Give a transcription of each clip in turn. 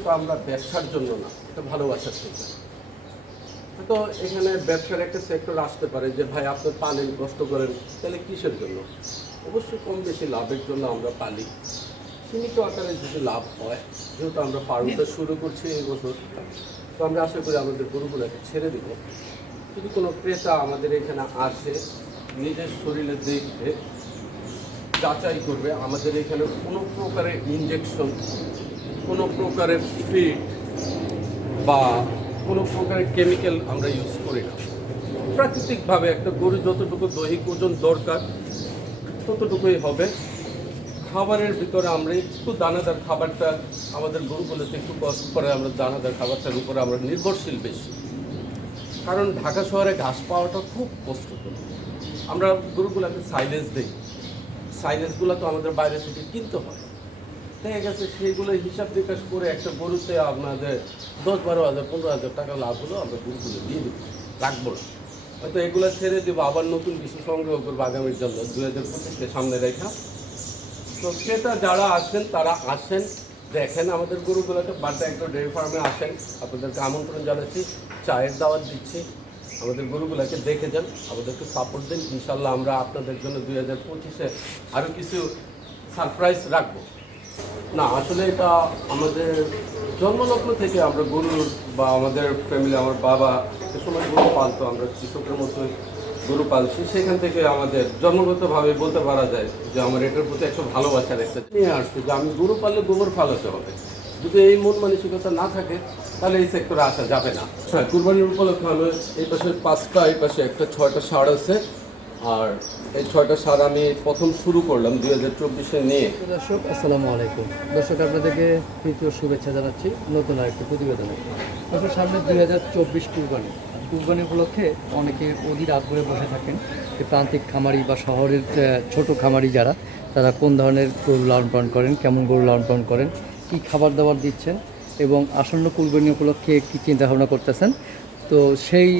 কিন্তু আমরা ব্যবসার জন্য না, এটা ভালোবাসার থেকে। তো এখানে ব্যবসার একটা সেক্টর আসতে পারে যে ভাই আপনি পালেন, কষ্ট করেন, তাহলে কিসের জন্য? অবশ্যই কম বেশি লাভের জন্য আমরা পালি। সীমিত আকারে যদি লাভ হয়, যেহেতু আমরা ফার্মটা শুরু করছি এই বছর, তো আমরা আশা করি আমাদের গরুগুলোকে ছেড়ে দিব। যদি কোনো ক্রেতা আমাদের এখানে আসে, নিজের শরীরে দেখবে, যাচাই করবে, আমাদের এখানে কোনো প্রকারের ইনজেকশন, কোনো প্রকারের ফিড বা কোনো প্রকারের কেমিক্যাল আমরা ইউজ করি না। প্রাকৃতিকভাবে একটা গরু যতটুকু দৈহিক ওজন দরকার ততটুকুই হবে। খাবারের ভিতরে আমরা একটু দানাদার খাবারটা, আমাদের গরুগুলোতে একটু কষ্ট করে আমরা দানাদার খাবারটার উপরে আমরা নির্ভরশীল বেশি, কারণ ঢাকা শহরে ঘাস পাওয়াটা খুব কষ্টকর। আমরা গরুগুলোকে সাইলেজ দিই, সাইলেজগুলো তো আমাদের বাইরে থেকে কিনতে হয়। দেখা গেছে সেইগুলো হিসাব নিকাশ করে একটা গরুতে আপনাদের 10-12 হাজার 15 হাজার টাকা লাভ হলো, আমরা গরুগুলো দিয়ে দেবো, রাখবো না। হয়তো এগুলো ছেড়ে দেবো, আবার নতুন কিছু সংগ্রহ করবো আগামীর জন্য 2025-কে সামনে রেখা। তো ক্রেতা যারা আসেন তারা আসেন, দেখেন আমাদের গরুগুলোকে, বাড্ডা একটা ডেয়ারি ফার্মে আসেন, আপনাদেরকে আমন্ত্রণ জানাচ্ছি, চায়ের দাওয়াত দিচ্ছি। আমাদের গরুগুলোকে দেখে যান, আমাদেরকে সাপোর্ট দিন। ইনশাল্লাহ আমরা আপনাদের জন্য 2025-এ আরও কিছু সারপ্রাইজ রাখবো। না, আসলে এটা আমাদের জন্মলগ্ন থেকে আমরা গরুর, বা আমাদের ফ্যামিলি, আমার বাবা সে সময় গরু পালতো, আমরা কৃষকের মতো গরু পালছি, সেখান থেকে আমাদের জন্মগতভাবে বলতে পারা যায় যে আমার এটার প্রতি একটা ভালোবাসার একটা নিয়ে আসছে যে আমি গরু পাললে গোবর ফালাতে হবে। যদি এই মন মানসিকতা না থাকে তাহলে এই সেক্টরে আসা যাবে না। হ্যাঁ, কুরবানির উপলক্ষে আমি এই পাশে 5টা, এই পাশে একটা 6টা ষাঁড় আছে। আর এই 6টা ষাঁড় আমি প্রথম শুরু করলাম 2024-এ নিয়ে। দর্শক আসসালামু আলাইকুম। দর্শক আপনাদেরকে তৃতীয় শুভেচ্ছা জানাচ্ছি নতুন আরেকটি প্রতিবেদনে। দর্শক সামনে 2024 কুরবানি উপলক্ষে অনেকে অধীর আগ্রহে বসে থাকেন যে প্রান্তিক খামারি বা শহরের ছোট খামারি যারা, তারা কোন ধরনের গরু লালন পালন করেন, কেমন গরু লালন পালন করেন, কী খাবার দাবার দিচ্ছেন এবং আসন্ন কুরবানি উপলক্ষে কী চিন্তাভাবনা করতেছেন। তো সেই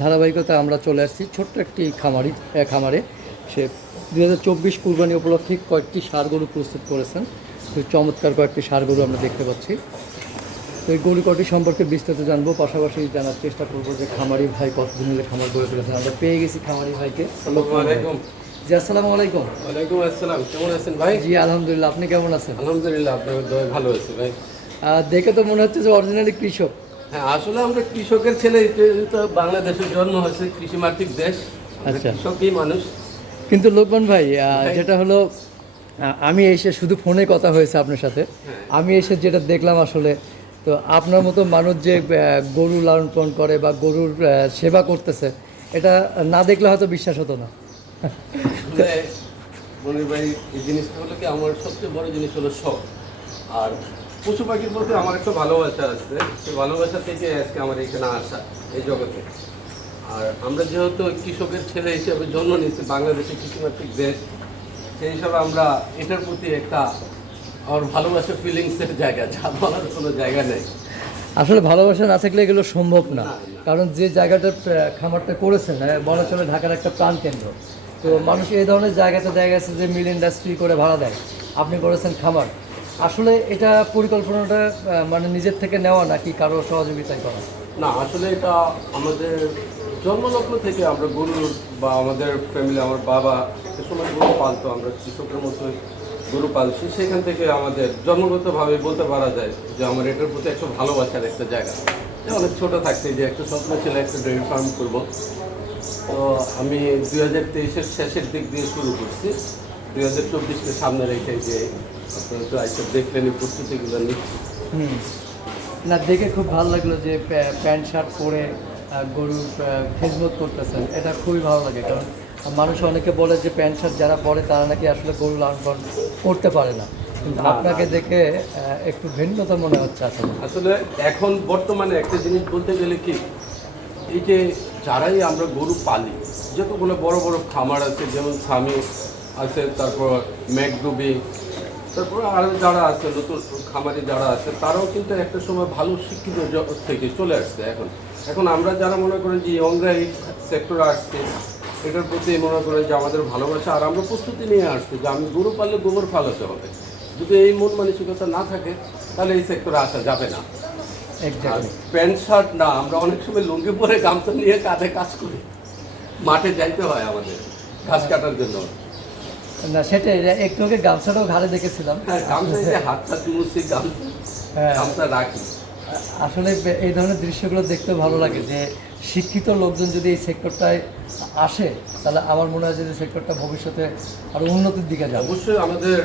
ধারাবাহিকতা আমরা চলে আসছি ছোট্ট একটি খামারে। সে 2024 কুরবানি উপলক্ষে কয়েকটি ষাঁড় গরু প্রস্তুত করেছেন। খুব চমৎকার কয়েকটি ষাঁড় গরু আমরা দেখতে পাচ্ছি। তো এই গরু কটি সম্পর্কে বিস্তারিত জানবো, পাশাপাশি জানার চেষ্টা করবো যে খামারি ভাই কতদিন হলে খামার গড়ে তুলেছেন। আমরা পেয়ে গেছি খামারি ভাইকে। জি আসসালামু আলাইকুম। ওয়ালাইকুম আসসালাম, কেমন আছেন ভাই? জি আলহামদুলিল্লাহ, আপনি কেমন আছেন? আলহামদুলিল্লাহ, আপনার দয় ভালো আছে ভাই। দেখে তো মনে হচ্ছে যে অরিজিনালি কৃষক। হ্যাঁ, আসলে আমরা কৃষকের ছেলে, তো বাংলাদেশের জন্ম হয়েছে কৃষিমাতৃক দেশ, আচ্ছা, কৃষকই মানুষ। কিন্তু লোকমান ভাই, যেটা হলো আমি এসে শুধু ফোনে কথা হয়েছে আপনার সাথে, আমি এসে যেটা দেখলাম আসলে, তো আপনার মতো মানুষ যে গরু লালন পালন করে বা গরুর সেবা করতেছে, এটা না দেখলে হয়তো বিশ্বাস হতো না। মনির ভাই, এই জিনিসটা হলো কি, আমার সবচেয়ে বড় জিনিস হলো শখ। আর পশু পাখির প্রতি আমার একটা ভালোবাসা আছে, সেই ভালোবাসা থেকে আজকে আমার এখানে আসা এই জগতে। আর আমরা যেহেতু কৃষকের ছেলে হিসেবে জন্ম নিয়েছি, বাংলাদেশের কৃষিমাতৃক দেশ, সেই হিসাবে আমরা এটার প্রতি একটা আমার ভালোবাসা, ফিলিংসের জায়গা, যা বলার কোনো জায়গা নেই। আসলে ভালোবাসা না থাকলে এগুলো সম্ভব না, কারণ যে জায়গাটার খামারটা করেছেন বলা চলে ঢাকার একটা প্রাণকেন্দ্র। তো মানুষ এই ধরনের জায়গাতে দেখা গেছে যে মিল ইন্ডাস্ট্রি করে ভাড়া দেয়, আপনি করেছেন খামার। আসলে এটা পরিকল্পনাটা মানে নিজের থেকে নেওয়া নাকি কারো সহযোগিতায় করা? না, আসলে এটা আমাদের জন্মলগ্ন থেকে আমরা গরুর, বা আমাদের ফ্যামিলি, আমার বাবা সে সময় গরু পালতো, আমরা কৃষকের মতো গরু পালছি, সেখান থেকে আমাদের জন্মগতভাবে বলতে পারা যায় যে আমার এটার প্রতি একটা ভালোবাসার একটা জায়গা। অনেক ছোটো থাকতে যে একটা স্বপ্ন ছিল একটা ডেয়ারি ফার্ম করবো। তো আমি 2023-এর শেষের দিক দিয়ে শুরু করছি, 2024-কে সামনে রেখে যে আপনারা তো আইসব দেখলেন এই প্রস্তুতিগুলো নিচ্ছি। না, দেখে খুব ভালো লাগলো যে প্যান্ট শার্ট পরে গরুর খেজমত করতেছেন, এটা খুবই ভালো লাগে। কারণ মানুষ অনেকে বলে যে প্যান্ট শার্ট যারা পরে তারা নাকি আসলে গরু লালন পালন করতে পারে না, কিন্তু আপনাকে দেখে একটু ভিন্নতা মনে হচ্ছে। আসলে এখন বর্তমানে একটা জিনিস বলতে গেলে কি, এই যে যারাই আমরা গরু পালি, যতগুলো বড় বড় খামার আছে, যেমন স্বামী আছে, তারপর ম্যাকডুবি, তারপর আরও যারা আছে নতুন খামারি যারা আছে, তারাও কিন্তু একটা সময় ভালো শিক্ষিত জগৎ থেকে চলে আসছে। এখন আমরা যারা মনে করেন যে ইয়ংরা এই সেক্টরে আসছে, এটার প্রতি মনে করেন যে আমাদের ভালোবাসা, আর আমরা প্রস্তুতি নিয়ে আসছি যে আমি গরু পাললে গোবর ফালাতে হবে। যদি এই মন মানসিকতা না থাকে তাহলে এই সেক্টরে আসা যাবে না। আর এক্স্যাক্টলি। প্যান্ট শার্ট না, আমরা অনেক সময় লুঙ্গি পরে গামছা নিয়ে কাঁধে কাজ করি, মাঠে যাইতে হয় আমাদের ঘাস কাটার জন্য। না সেটাই, একটু আগে গামছাটাও ঘাড়ে দেখেছিলাম। হ্যাঁ, গামছা এই যে হাত হাত মুছি হ্যাঁ। গামছা রাখি। আসলে এই ধরনের দৃশ্যগুলো দেখতে ভালো লাগে যে শিক্ষিত লোকজন যদি এই সেক্টরটায় আসে তাহলে আমার মনে হয় যে সেক্টরটা ভবিষ্যতে আরও উন্নতির দিকে যাবে। অবশ্যই আমাদের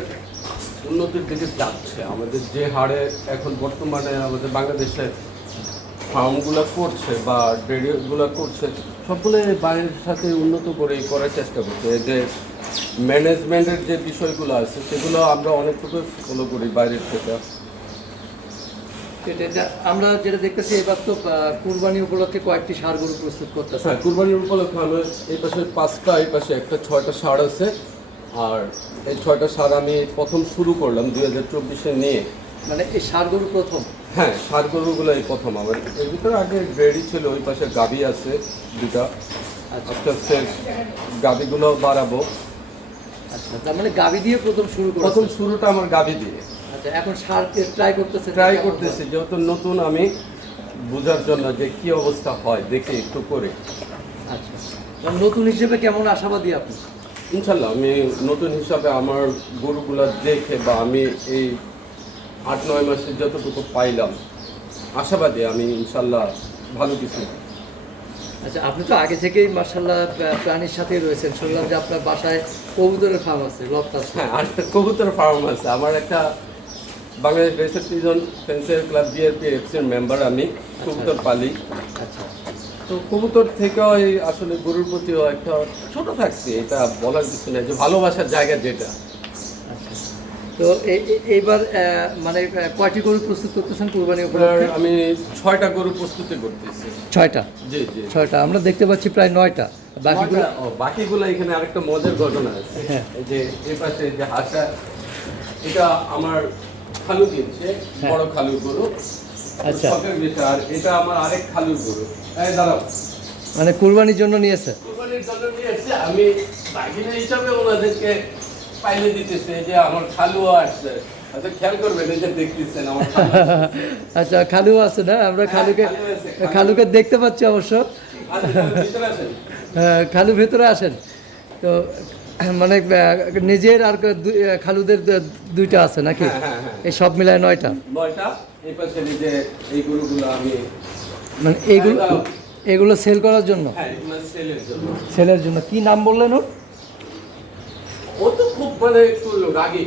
উন্নতির দিকে যাচ্ছে। আমাদের যে হারে এখন বর্তমানে আমাদের বাংলাদেশে ফার্মগুলো করছে বা ডেয়ারিগুলো করছে, সবগুলো বাইরের সাথে উন্নত করে করার চেষ্টা করছে। এই যে ম্যানেজমেন্টের যে বিষয়গুলো আছে সেগুলো আমরা অনেকটুকু ফলো করি বাইরের থেকে। এটা আমরা যেটা দেখতেছি এবার তো কুরবানি উপলক্ষে কয়েকটি ষাঁড় গরু প্রস্তুত করতেছে। হ্যাঁ, কুরবানির উপলক্ষে আমি এই পাশে 5টা, এই পাশে একটা 6টা ষাঁড় আছে। আর এই 6টা ষাঁড় আমি প্রথম শুরু করলাম 2024-এ নিয়ে। মানে এই ষাঁড় গরু প্রথম? হ্যাঁ, ষাঁড় গরুগুলো এই প্রথম আমার। এর ভিতরে আগে রেডি ছিল, ওই পাশে গাভী আছে 2টা। আস্তে আস্তে গাভীগুলো বাড়াবো। আচ্ছা, তার মানে গাভী দিয়ে প্রথম শুরু করো? প্রথম শুরুটা আমার গাভী দিয়ে। আচ্ছা, এখন ষাঁড় ট্রাই করতেছে? ট্রাই করতেছি, যেহেতু নতুন আমি বোঝার জন্য যে কি অবস্থা হয় দেখি একটু করে। আচ্ছা, নতুন হিসেবে কেমন আশাবাদী আপনি? ইনশাল্লাহ আমি নতুন হিসাবে আমার গরুগুলা দেখে বা আমি এই 8-9 মাসে যতটুকু পাইলাম, আশাবাদী আমি ইনশাল্লাহ ভালো কিছু। আচ্ছা, আপনি তো আগে থেকেই মার্শাল্লাহ প্রাণীর সাথেই রয়েছেন। শুনলাম যে আপনার বাসায় কবুতরের ফার্ম আছে, লফটাস। হ্যাঁ, আর একটা কবুতর ফার্ম আছে। আমার একটা Bangladesh racer pigeon fancier club BRPFC-র মেম্বার আমি, কবুতর পালি। আচ্ছা, তো কবুতর থেকেও এই আসলে গরুর প্রতিও একটা ছোট থাকছে, এটা বলার কিছু নেই, যে ভালোবাসার জায়গা যেটা। আচ্ছা। তো এইবার মানে কয়টি গরু প্রস্তুত করতেছেন কুরবানি এবার উপলক্ষে? আমি 6টা গরু প্রস্তুতি করতেছি। 6টা? জি জি। 6টা, আমরা দেখতে পাচ্ছি প্রায় 9টা। বাকিগুলো? বাকিগুলো এখানে আরেকটা মজার ঘটনা আছে। হ্যাঁ। এই যে এই পাশে যে হাঁসটা, এটা আমার খালু কিনছে, হ্যাঁ। বড় খালু গরু। আচ্ছা। শখের বিষয়। আর এটা আমার আরেক খালু গরু। এই দাঁড়াও, মানে কুরবানির জন্য নিয়েছে? কুরবানির জন্য নিয়ে এসেছি আমি, বাগিনা হিসাবে ওনাদেরকে পাইলে দিতেছে যে আমার খালুও আসছে। আচ্ছা, খেয়াল করবেন, এই যে দেখতেছেন আমার খালু। আচ্ছা, খালু আছে না? আমরা খালুকে খালু আছে। খালুকে দেখতে পাচ্ছি অবশ্য। আচ্ছা, তাহলে ভিতরে আসেন। হ্যাঁ, খালু ভেতরে আসেন। তো মানে নিজের আর খালুদের 2টা আছে নাকি? হ্যাঁ, হ্যাঁ, হ্যাঁ। এই সব মিলায় 9টা? 9টা। এই পাশে এই যে এই গরুগুলো আমি, মানে এগুলো সেল করার জন্য? হ্যাঁ, এগুলো সেলের জন্য। সেলের জন্য। কি নাম বললেন ওর? ও তো খুব মানে একটু রাগী।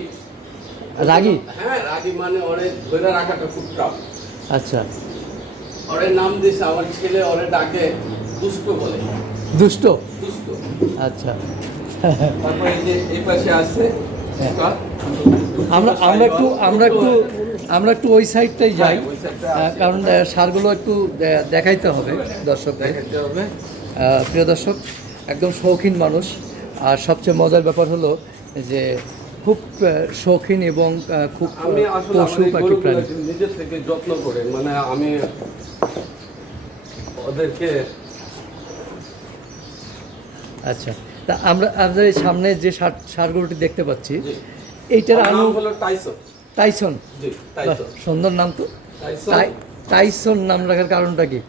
রাগী? হ্যাঁ, রাগী, মানে অনেক ধরে রাখাটা খুব টাফ। আচ্ছা। ওরে নাম দিয়েছে আমার ছেলে, ওরে ডাকে দুষ্ট বলে। দুষ্ট? দুষ্ট। আচ্ছা। তারপরে এই যে এই পাশে আছে হ্যাঁ। একটা, আমরা একটু ওই সাইডটাই যাই। হ্যাঁ, ওই সাইডটা আছে। কারণ সারগুলো একটু দেখাইতে হবে দর্শকদের। দেখাতে হবে। প্রিয় দর্শক, একদম শৌখিন মানুষ। আর সবচেয়ে মজার ব্যাপার হলো যে খুব শৌখিন এবং খুব আমি আসলে পশু আমার এই পাখি প্রাণী। গরুগুলোকে নিজে থেকে যত্ন করে, মানে আমি ওদেরকে। আচ্ছা, তা আমরা এই সামনে যে ষাঁড় গরুটি দেখতে পাচ্ছি, জি। এইটার ওর নাম হলো টাইসন। টাইসন? জি, বাহ, টাইসন। সুন্দর নাম তো। টাইসন। টাইসন নাম রাখার কারণটা কি?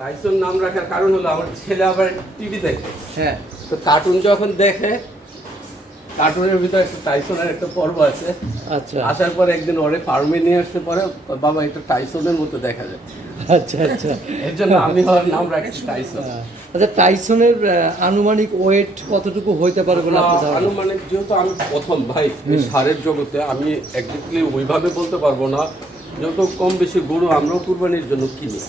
টাইসন নাম রাখার কারণ হলো আমার ছেলে আবার টিভি দেখে। হ্যাঁ। তো কার্টুন যখন দেখে, কার্টুনের ভিতরে একটা টাইসনের একটা পর্ব আছে। আচ্ছা আসার পরে একদিন ওরে ফার্মে নিয়ে আসতে পারে, বাবা এটা টাইসনের মতো দেখা যায়। আচ্ছা আচ্ছা। এর জন্য আমি ওর নাম রাখছি টাইসন। আচ্ছা, টাইসনের আনুমানিক ওয়েট কতটুকু হইতে পারে বলে আপনি ধারণা? আনুমানিক, যেহেতু আমি প্রথম ভাই এই সারের জগতে, আমি একজাক্টলি ওইভাবে বলতে পারবো না। যেহেতু কম বেশি গরু আমরাও কুরবানির জন্য কিনি,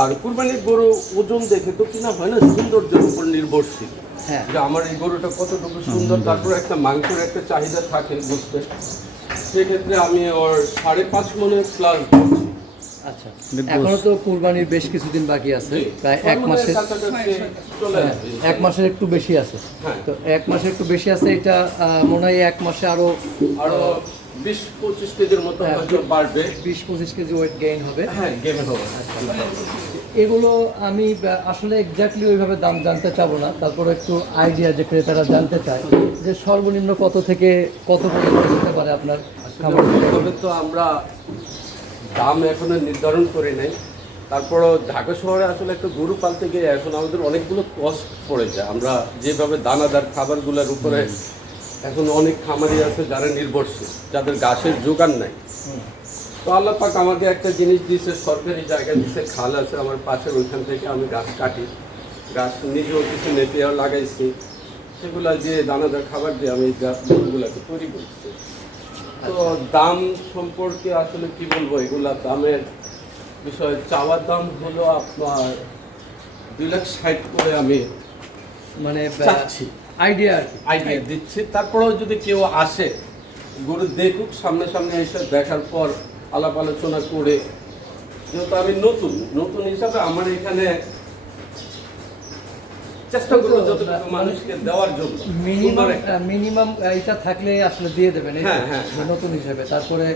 আর কুরবানির গরু ওজন দেখে তো কিনা হয় না, সৌন্দর্যের উপর নির্ভরশীল। হ্যাঁ। যে আমার এই গরুটা কতটুকু সুন্দর, তারপর একটা মাংসের একটা চাহিদা থাকে বুঝতে। সেক্ষেত্রে আমি ওর 5.5 মনের প্লাস ধরছি। আচ্ছা, এখনো তো কুরবানির বেশ কিছুদিন বাকি আছে, প্রায় 1 মাসের। চলে আসবে। 1 মাসের একটু বেশি আছে। হ্যাঁ। তো 1 মাসের একটু বেশি আছে, এটা মনে হয় 1 মাসে আরো 20-25 কেজির মতো হয়তো বাড়বে। 20-25 কেজি ওয়েট গেইন হবে। হ্যাঁ, গেমে হবে। এগুলো আমি আসলে এক্স্যাক্টলি ওইভাবে দাম জানতে চাবো না, তারপরে একটু আইডিয়া যে ক্রেতারা জানতে চায় যে সর্বনিম্ন কত থেকে কত পর্যন্ত হতে পারে আপনার খাবার। তবে তো আমরা দাম এখনো নির্ধারণ করি নাই। তারপরও ঢাকা শহরে আসলে একটা গরু পালতে গিয়ে এখন আমাদের অনেকগুলো কষ্ট পড়ে যায়। আমরা যেভাবে দানাদার খাবারগুলোর উপরে এখন অনেক খামারি আছে যারা নির্ভরশীল, যাদের ঘাসের যোগান নাই। তো আল্লাহ পাক আমাকে একটা জিনিস দিয়েছে, সরকারি জায়গায় দিচ্ছে, খাল আছে আমার পাশের, ওইখান থেকে আমি গাছ কাটি, গাছ নিজেও কিছু নেপিয়ার লাগাইছি, সেগুলো দিয়ে দানাদার খাবার দিয়ে আমি গরুগুলোকে তৈরি করছি। তো দাম সম্পর্কে আসলে কি বলবো, এগুলা দামের বিষয় চাওয়ার দাম হলো আপনার 2,60,000 করে আমি মানে চাচ্ছি, আইডিয়া আর কি। আইডিয়া দিচ্ছি। তারপরেও যদি কেউ আসে গরু দেখুক, সামনে সামনে এসে দেখার পর আলাপ আলোচনা করে, যেহেতু আমি নতুন হিসাবে আমার এখানে চেষ্টা করবো যতটুকু মানুষকে দেওয়ার জন্য। মিনিমাম এটা থাকলে আসলে দিয়ে দেবেন এই তো? হ্যাঁ, হ্যাঁ, হ্যাঁ। নতুন হিসেবে তারপরে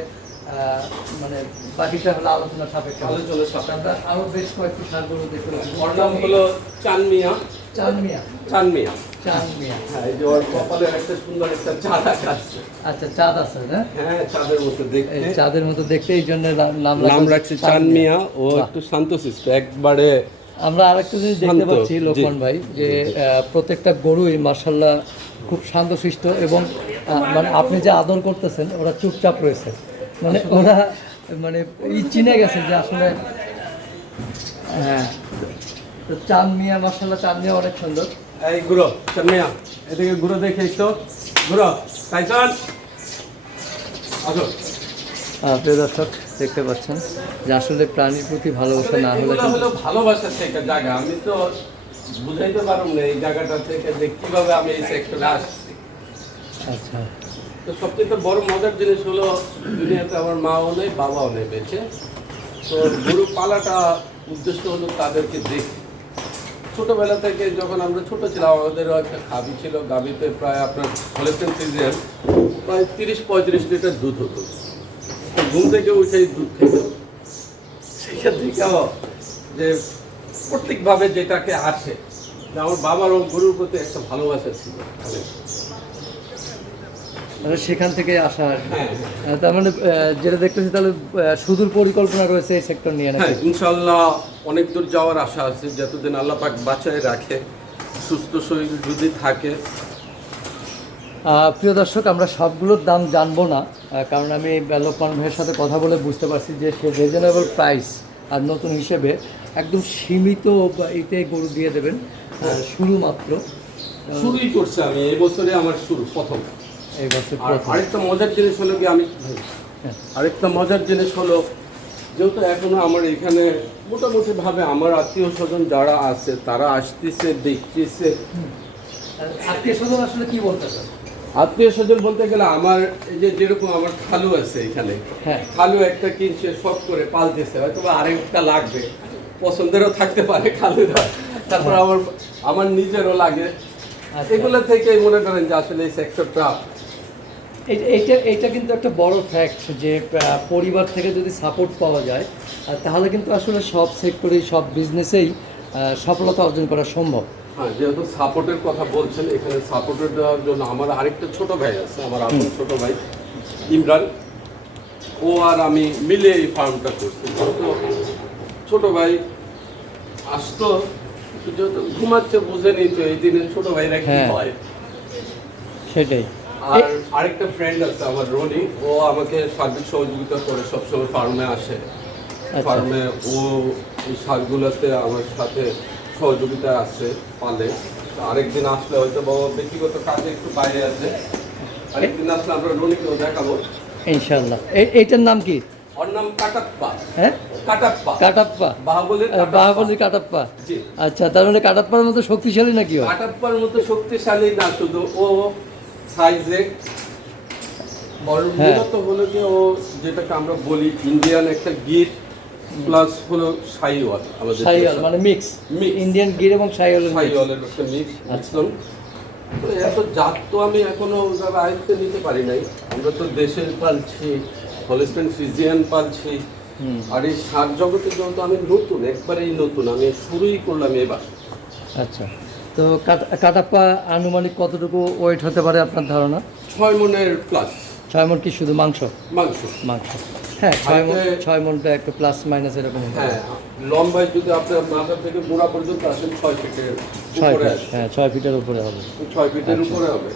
মানে বাকিটা হলো আলোচনা সাপেক্ষে। আলোচনা সাপেক্ষে। আমরা আরো বেশ কয়েকটি সারগুলো দেখতে ওর নাম হলো চানমিয়া। চানমিয়া। চানমিয়া, চানমিয়া, হ্যাঁ, এই যে ওর কপালে একটা সুন্দর একটা চাঁদ আছে। আচ্ছা চাঁদ আছে না? হ্যাঁ, চাঁদের মতো দেখতে। এই চাঁদের মতো দেখতে, এই জন্য নাম রাখছে চানমিয়া। ও একটু শান্তশিষ্ট একবারে। আমরা আরেকটা জিনিস দেখতে শান্ত, পাচ্ছি জি। লোকমান ভাই, যে প্রত্যেকটা গরুই মার্শাল্লাহ খুব শান্তশিষ্ট, এবং মানে আপনি যে আদর করতেছেন ওরা চুপচাপ রয়েছে, মানে ওরা মানে চিনে গেছে যে আসলে হ্যাঁ। তো চাঁদ মিয়া মার্শাল্লাহ, চাঁদ মিয়া অনেক সুন্দর। এই গুরু চানমিয়া, এদিকে গুরু দেখে একটু গুরু টাইসন আসো। প্রিয় দর্শক দেখতে পাচ্ছেন যে আসলে প্রাণীর প্রতি ভালোবাসা না হলে এগুলো হলো ভালোবাসার একটা জায়গা। আমি তো বুঝাইতে পারব না এই জায়গাটা থেকে যে কিভাবে আমি এই সেক্টরে আসছি। আচ্ছা তো সবচেয়ে বড় মজার জিনিস হলো দুনিয়াতে আমার মাও নেই, বাবাও নেই বেঁচে। তো গরু পালাটা উদ্দেশ্য হলো তাদেরকে দেখে। ছোটোবেলা থেকে যখন আমরা ছোটো ছিলাম আমাদেরও একটা গাভী ছিল, গাভীতে প্রায় আপনার হলেস্টেন ফ্রিজিয়ান প্রায় 30-35 লিটার দুধ হতো। তো ঘুম থেকে উঠেই দুধ খেত। সেখান থেকেও যে প্রত্যেকভাবে যেটাকে আসে, যে আমার বাবারও গরুর প্রতি একটা ভালোবাসা ছিল অনেক। মানে সেখান থেকে আসা আর কি। হ্যাঁ, তার মানে যেটা দেখতেছি তাহলে সুদূর পরিকল্পনা রয়েছে এই সেক্টর নিয়ে নাকি? হ্যাঁ, ইনশাল্লাহ অনেক দূর যাওয়ার আশা আছে, যতদিন আল্লাহ পাক বাঁচায় রাখে, সুস্থ শরীর যদি থাকে। প্রিয় দর্শক, আমরা সবগুলোর দাম জানবো না, কারণ আমি লোকমান ভাইয়ের সাথে কথা বলে বুঝতে পারছি যে সে রিজনেবল প্রাইস আর নতুন হিসেবে একদম সীমিত এতে গরু দিয়ে দেবেন শুরু মাত্র। শুরুই করছে আমি এই বছরে, আমার শুরু প্রথম। এই বছর আর আরেকটা মজার জিনিস হলো কি, আমি হ্যাঁ। আরেকটা মজার জিনিস হলো, যেহেতু এখনো আমার এখানে মোটামুটি ভাবে আমার আত্মীয় স্বজন যারা আছে তারা আসতেছে, দেখতেছে। আত্মীয় স্বজন আসলে কি বলতে চান? আত্মীয় স্বজন বলতে গেলে আমার এই যে যেরকম আমার খালু আছে এখানে, হ্যাঁ। খালু একটা কিনছে, শখ করে পালতেছে, হয়তো বা আরেকটা লাগবে, পছন্দেরও থাকতে পারে খালুরা। তারপর আমার নিজেরও লাগে। আচ্ছা। এগুলো থেকেই মনে করেন যে আসলে এই সেক্টরটা। এইটা কিন্তু একটা বড় ফ্যাক্ট যে পরিবার থেকে যদি সাপোর্ট পাওয়া যায় তাহলে কিন্তু আসলে সব সেক্টরেই, সব বিজনেসেই সফলতা অর্জন করা সম্ভব। হ্যাঁ, যেহেতু সাপোর্টের কথা বলছেন, এখানে সাপোর্টের দেওয়ার জন্য আমার আরেকটা ছোট ভাই আছে, আমার আপন ছোট ভাই ইমরান। ও আর আমি মিলে এই ফার্মটা করছি। তো ছোট ভাই আসতো, যেহেতু ঘুমাচ্ছে বুঝেনি তো এই দিনে ছোট ভাইরা কি হ্যাঁ। হয়। সেটাই। আর আরেকটা ফ্রেন্ড আছে আমার রনি, ও আমাকে সার্বিক সহযোগিতা করে, সবসময় ফার্মে আসে। ফার্মে ও এই সারগুলোতে আমার সাথে সহযোগিতা আছে, পালে। তো আরেকদিন আসলে হয়তো বাবা ব্যক্তিগত কাজে একটু বাইরে আছে, আরেকদিন আসলে আমরা রনিকেও দেখাবো। ইনশাআল্লাহ। এইটার নাম কি? ওর নাম কাটাপ্পা। হ্যাঁ, কাটাপ্পা, কাটাপ্পা, বাহুবলীর বাহুবলী কাটাপ্পা। জি। আচ্ছা, তার মানে কাটাপ্পার মতো শক্তিশালী নাকি? কাটাপ্পার মতো শক্তিশালী না, শুধু ও সাইজে মূলত হলো যে ও যেটাকে আমরা বলি ইন্ডিয়ান একটা গির প্লাস হলো শাহিওয়াল। আমাদের শাহিওয়াল মানে মিক্স, ইন্ডিয়ান গির এবং শাহিওয়ালের একটা মিক্স মিশ্রণ। তো এত জাত তো আমি এখনো ওইভাবে আয়ত্তে নিতে পারি নাই। আমরা তো দেশের পালছি, হলিস্টেইন ফ্রিজিয়ান পালছি, আর এই শাক জগতের জন্য তো আমি নতুন, একবারেই নতুন, আমি শুরুই করলাম এবার। আচ্ছা, তো কাটাপ্পা আনুমানিক কতটুকু ওয়েট হতে পারে আপনার ধারণা? 6 মনের প্লাস। 6 মন কি শুধু মাংস? মাংস। হ্যাঁ, 6 মন, হাইটে- 6 মনটা একটু প্লাস মাইনাস এরকম হতে পারে। হ্যাঁ, লম্বায় যদি আপনার মাথা থেকে গোড়া পর্যন্ত আসেন 6 ফিটের 6 উপরে ফিট, আসে। হ্যাঁ 6 ফিটের উপরে হবে। 6 ফিটের উপরে হবে।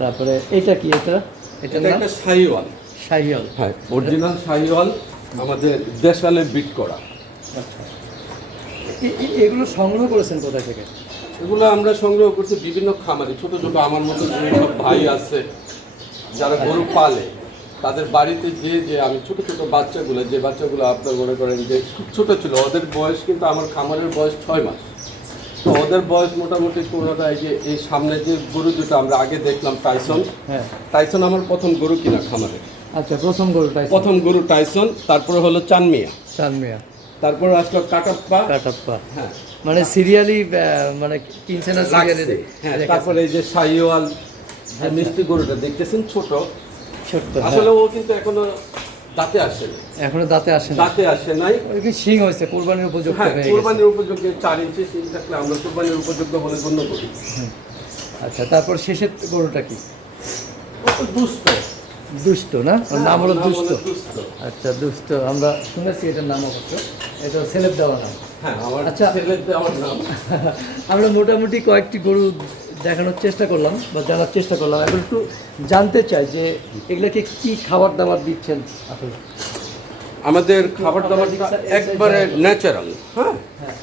তারপরে এটা কি, এটার এটা নাম একটা শাহিওয়াল। শাহিয়াল। হ্যাঁ, অরিজিনাল শাহিওয়াল, আমাদের দেশালে বিট করা। আচ্ছা, এগুলো সংগ্রহ করেছেন কোথা থেকে? এগুলো আমরা সংগ্রহ করছি বিভিন্ন খামারে, ছোট ছোট আমার মতো যে সব ভাই আছে যারা গরু পালে, তাদের বাড়িতে যে আমি ছোট ছোট বাচ্চাগুলো আপনার মনে করেন যে খুব ছোট ছিল, ওদের বয়স কিন্তু আমার খামারের বয়স 6 মাস। তো ওদের বয়স মোটামুটি কোনোটা এই সামনে যে গরু দুটো আমরা আগে দেখলাম টাইসন, হ্যাঁ, টাইসন আমার প্রথম গরু কিনা খামারে। আচ্ছা, প্রথম গরুটাই প্রথম গরু টাইসন, তারপরে হলো চানমিয়া, চানমিয়া, তারপর আসলো কাটাপ্পা। কাটাপ্পা, হ্যাঁ, মানে সিরিয়ালি, মানে কিনছেন না সিরিয়ালি? লাগছে। হ্যাঁ, তারপরে এই যে শাহিওয়াল যে মিষ্টি গরুটা দেখতেছেন ছোট, ছোট্ট, আসলে ও কিন্তু এখনো দাঁতে আসে নাই। এখনো দাঁতে আসে না। দাঁতে আসে নাই। ওই কি শিং হয়েছে, কোরবানির উপযুক্ত হ্যাঁ, হয়ে গেছে। কোরবানির উপযোগ্য 4 ইঞ্চি সিং থাকলে আমরা কোরবানির উপযোগ্য বলে গণ্য করি। আচ্ছা, তারপর শেষের গরুটা কি? ও তো দুষ্ট। দুষ্ট না? ওর নাম হলো নাম দুষ্ট। হলো দুষ্ট। আচ্ছা, দুষ্ট, আমরা শুনেছি এটার নাম অবশ্য, এটা ছেলের দেওয়া নাম। হ্যাঁ, আমার আচ্ছা। ছেলের আমার নাম। আমরা মোটামুটি কয়েকটি গরু দেখানোর চেষ্টা করলাম বা জানার চেষ্টা করলাম, এখন একটু জানতে চাই যে এগুলোকে কি খাবার দাবার দিচ্ছেন আসলে? আমাদের খাবার দাবারটা একবারে ন্যাচারাল। হ্যাঁ, হ্যাঁ,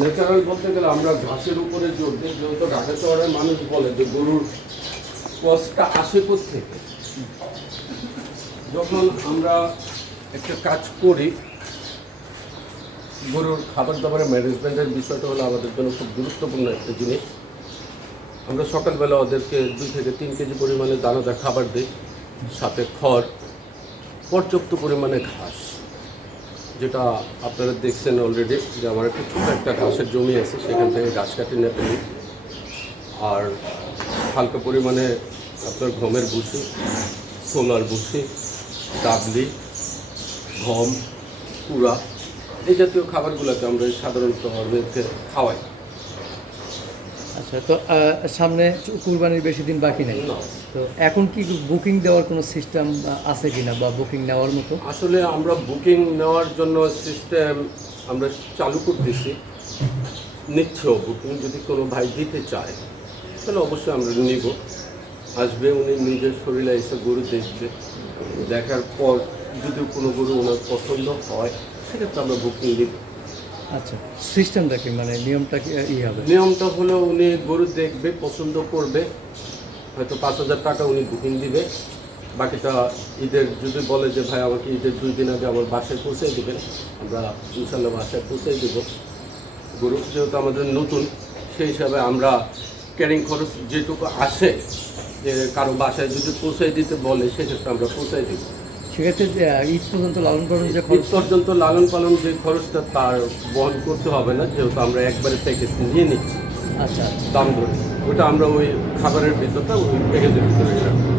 ন্যাচারাল বলতে গেলে আমরা ঘাসের উপরে জোর দিই, যেহেতু ঢাকা শহরের মানুষ বলে যে গরুর কষ্টটা আসে থেকে। যখন আমরা একটা কাজ করি, গরুর খাবার দাবারের ম্যানেজমেন্টের বিষয়টা হলো আমাদের জন্য খুব গুরুত্বপূর্ণ একটা জিনিস। আমরা সকালবেলা ওদেরকে 2 থেকে 3 কেজি পরিমাণে দানাদার খাবার দিই, সাথে খড়, পর্যাপ্ত পরিমাণে ঘাস, যেটা আপনারা দেখছেন অলরেডি যে আমার একটা ছোটো একটা ঘাসের জমি আছে, সেখান থেকে ঘাস কাটি নিয়ে ফেলি। আর হালকা পরিমাণে আপনার গমের ভুসি, ছোলার ভুসি, ডাবলি, গম, কুড়া, এই জাতীয় খাবারগুলোকে আমরা সাধারণত ওদেরকে খাওয়াই। আচ্ছা, তো সামনে কুরবানির বেশি দিন বাকি নেই, না, তো এখন কি বুকিং দেওয়ার কোনো সিস্টেম আছে কিনা বা বুকিং নেওয়ার মতো? আসলে আমরা বুকিং নেওয়ার জন্য সিস্টেম আমরা চালু করতেছি, নিচ্ছেও বুকিং। যদি কোনো ভাই দিতে চায় তাহলে অবশ্যই আমরা নিব। আসবে, উনি নিজের শরীরে এসে গরু দেখবে, দেখার পর যদি কোনো গরু ওনার পছন্দ হয় সেক্ষেত্রে আমরা বুকিং দিব। আচ্ছা, সিস্টেমটা কি, মানে নিয়মটা কি হবে? নিয়মটা হলো উনি গরু দেখবে, পছন্দ করবে, হয়তো 5,000 টাকা উনি বুকিং দিবে। বাকিটা ঈদের যদি বলে যে ভাই আমাকে ঈদের 2 দিন আগে আমার বাসায় পৌঁছে দেবেন, আমরা ইনশাল্লাহ বাসায় পৌঁছে দেবো। গরু যেহেতু আমাদের নতুন, সেই হিসাবে আমরা ক্যারিং খরচ যেটুকু আসে, যে কারো বাসায় যদি পৌঁছে দিতে বলে সেক্ষেত্রে আমরা পৌঁছে দেব। সেক্ষেত্রে যে ঈদ পর্যন্ত লালন পালন যে ঈদ খরচ, পর্যন্ত লালন পালন যে খরচটা তার বহন করতে হবে না, যেহেতু আমরা একবারে প্যাকেজ নিয়ে নিচ্ছি আচ্ছা আচ্ছা, দাম ধরে। ওটা আমরা ওই খাবারের ভিতরটা ওই প্যাকেজের ভিতরে রাখবো।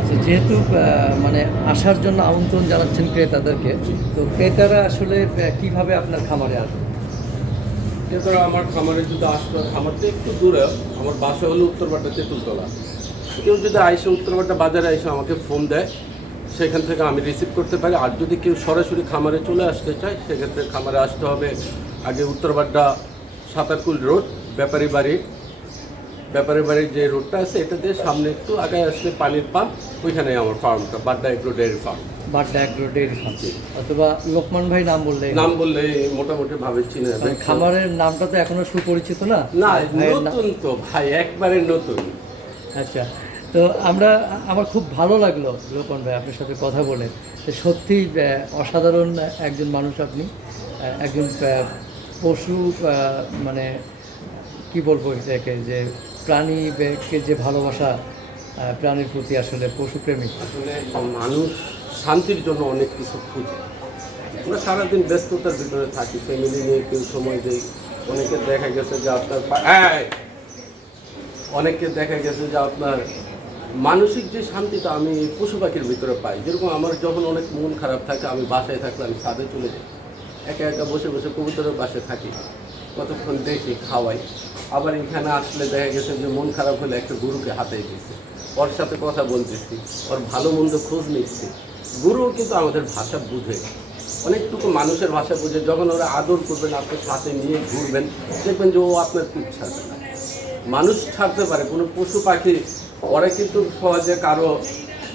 আচ্ছা, যেহেতু মানে আসার জন্য আমন্ত্রণ জানাচ্ছেন ক্রেতাদেরকে, তো ক্রেতারা আসলে কিভাবে আপনার খামারে আসবে? এছাড়া আমার খামারে যদি আসতো, খামারটা একটু দূরে, আমার বাসা হলো উত্তরপাড়া তেঁতুলতলা। কেউ যদি আইসে উত্তরপাড়া বাজারে আইসে আমাকে ফোন দেয়, সেখান থেকে আমি রিসিভ করতে পারি। আর যদি কেউ সরাসরি খামারে চলে আসতে চায় সেক্ষেত্রে খামারে আসতে হবে আগে উত্তরপাড়া সাতারকুল রোড, ব্যাপারী বাড়ির যে রোডটা আছে এটা দিয়ে সামনে একটু আগে আসলে পানির পাম্প, ওইখানে আমার ফার্মটা, Badda agro dairy farm. Badda agro dairy farm, অথবা লোকমান ভাই নাম বললে? নাম বললে মোটামুটি ভাবে চিনে যাবে। খামারের নামটা তো এখনো সুপরিচিত না? না, ভাইয়ের নাম- নতুন তো ভাই, একবারে নতুন। আচ্ছা, তো আমার খুব ভালো লাগলো লোকমান ভাই আপনার সাথে কথা বলে। তো সত্যি অসাধারণ একজন মানুষ আপনি, একজন পশু, মানে কি বলবো এটাকে, যে প্রাণীকে যে ভালোবাসা, প্রাণীর প্রতি আসলে পশুপ্রেমী। আসলে মানুষ শান্তির জন্য অনেক কিছু খুঁজে। আমরা সারাদিন ব্যস্ততার ভিতরে থাকি, ফ্যামিলি নিয়ে কেউ সময় দেই। অনেকে দেখা গেছে যে আপনার মানসিক যে শান্তিটা আমি পশু পাখির ভিতরে পাই, যেরকম আমার যখন অনেক মন খারাপ থাকে আমি বাসায় থাকলে আমি ছাদে চলে যাই, একা একা বসে বসে কবুতরের পাশে থাকি, কতক্ষণ দেখি, খাওয়াই। আবার এখানে আসলে দেখা গেছে যে মন খারাপ হলে একটা গরুকে হাতে দিয়েছি, ওর সাথে কথা বলতেছি, ওর ভালো মন্দ খোঁজ নিচ্ছি। গরুও কিন্তু আমাদের ভাষা বুঝে, অনেকটুকু মানুষের ভাষা বুঝে। যখন ওরা আদর করবেন, আপনার সাথে নিয়ে ঘুরবেন, দেখবেন যে ও আপনার পিঠ ছাড়বে না। মানুষ ছাড়তে পারে, কোনো পশু পাখি ওরা কিন্তু সহজে কারো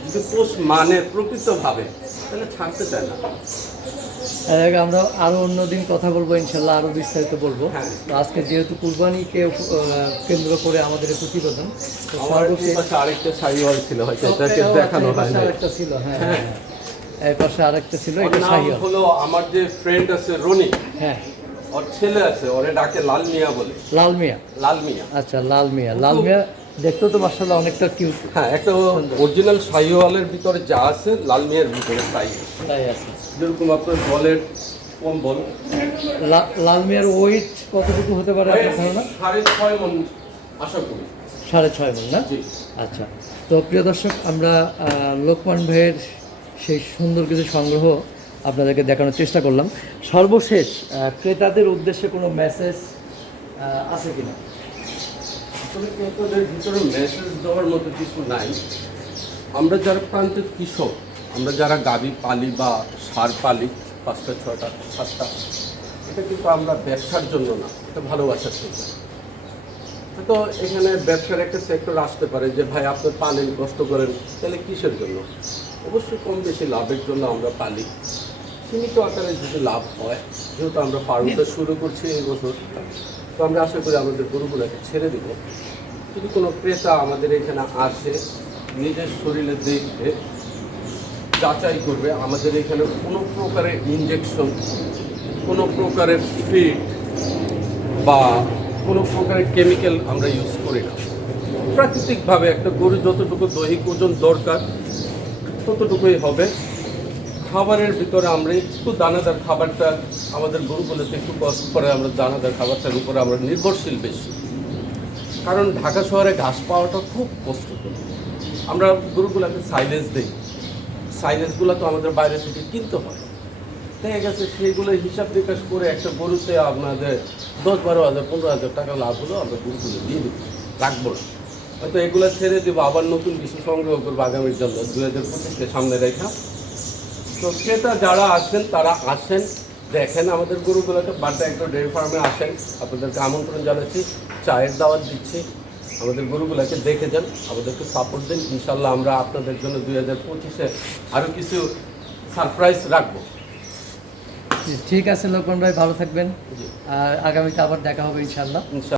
যদি পোষ মানে প্রকৃতভাবে, তাহলে ছাড়তে চায় না। এর আগে আমরা আরও অন্যদিন কথা বলবো ইনশাল্লাহ, আরও বিস্তারিত বলবো। হ্যাঁ। তো আজকে যেহেতু কুরবানিকে কেন্দ্র করে আমাদের এই প্রতিবেদন, তো আমার সর্বশেষ পাশে আরেকটা শাহিওয়াল ছিল, হয়তো এটাকে দেখানো হয় না। আরেকটা ছিল, হ্যাঁ হ্যাঁ, এর পাশে আরেকটা ছিল, ওর এটা নাম শাহিওয়াল। হলো, আমার যে ফ্রেন্ড আছে রনি, হ্যাঁ, ওর ছেলে আছে, ওরে ডাকে লাল মিয়া বলে। লাল মিয়া। লাল মিয়া, আচ্ছা, লাল মিয়া। লাল মিয়া দেখতেও তো মাশাআল্লাহ অনেকটা কিউট। হ্যাঁ, একটা অরিজিনাল শাহিওয়ালের ভিতরে যা আছে লাল মিয়ার ভিতরে তাই আছে। তাই আছে। যেরকম আপনার বলের কম্বল, লাল মিয়ার ওয়েট কতটুকু হতে পারে আপনার ধারণা? 6.5 মণ আশা করি। 6.5 মণ না? জি। আচ্ছা, তো প্রিয় দর্শক, আমরা লোকমান ভাইয়ের সেই সুন্দর কিছু সংগ্রহ আপনাদেরকে দেখানোর চেষ্টা করলাম। সর্বশেষ ক্রেতাদের উদ্দেশ্যে কোনো মেসেজ আছে কিনা? আসলে ক্রেতাদের ভিতরে মেসেজ দেওয়ার মতো কিছু নাই। আমরা যারা প্রান্তিক কৃষক, আমরা যারা গাভী পালি বা ষাঁড় পালি 5টা 6টা 7টা, এটা কিন্তু আমরা ব্যবসার জন্য না, এটা ভালোবাসার জন্য। তো এখানে ব্যবসার একটা সেক্টর আসতে পারে যে ভাই আপনি পালেন, কষ্ট করেন, তাহলে কিসের জন্য? অবশ্যই কম বেশি লাভের জন্য আমরা পালি। সীমিত আকারে যদি লাভ হয়, যেহেতু আমরা ফার্মটা শুরু করছি এই বছর, তো আমরা আশা করি আমাদের গরুগুলোকে ছেড়ে দিব। যদি কোনো ক্রেতা আমাদের এখানে আসে, নিজের শরীরে দেখবে, যাচাই করবে, আমাদের এখানে কোনো প্রকারের ইনজেকশন, কোনো প্রকারের ফিড বা কোনো প্রকারের কেমিক্যাল আমরা ইউজ করি না। প্রাকৃতিকভাবে একটা গরু যতটুকু দৈহিক ওজন দরকার ততটুকুই হবে। খাবারের ভিতরে আমরা একটু দানাদার খাবারটা, আমাদের গরুগুলোতে একটু কষ্ট করে, আমরা দানাদার খাবারটার উপরে আমরা নির্ভরশীল বেশি। কারণ ঢাকা শহরে ঘাস পাওয়াটা খুব কষ্টকর। আমরা গরুগুলোকে সাইলেজ দিই, সাইলেজগুলো তো আমাদের বাইরে থেকে কিনতে হয়। দেখা গেছে সেইগুলো হিসাব নিকাশ করে একটা গরুতে আপনাদের 10-12 হাজার 15,000 টাকা লাভ হলো, আমরা গরুগুলো দিয়ে দেবো, রাখবো না। হয়তো এগুলো ছেড়ে দেবো, আবার নতুন কিছু সংগ্রহ করবো আগামীর জন্য, 2025-কে সামনে রেখা। তো ক্রেতা যারা আসেন তারা আসেন, দেখেন আমাদের গরুগুলোকে, বাড্ডা একটা ডেয়ারি ফার্মে আসেন, আপনাদেরকে আমন্ত্রণ জানাচ্ছি, চায়ের দাওয়াত দিচ্ছি। আমাদের গরুগুলোকে দেখে যান, আমাদেরকে সাপোর্ট দিন। ইনশাল্লাহ আমরা আপনাদের জন্য 2025-এ আরও কিছু সারপ্রাইজ রাখবো। ঠিক আছে লোকমান ভাই, ভালো থাকবেন। জি, আর আগামীতে আবার দেখা হবে ইনশাআল্লাহ। ইনশাল্লাহ।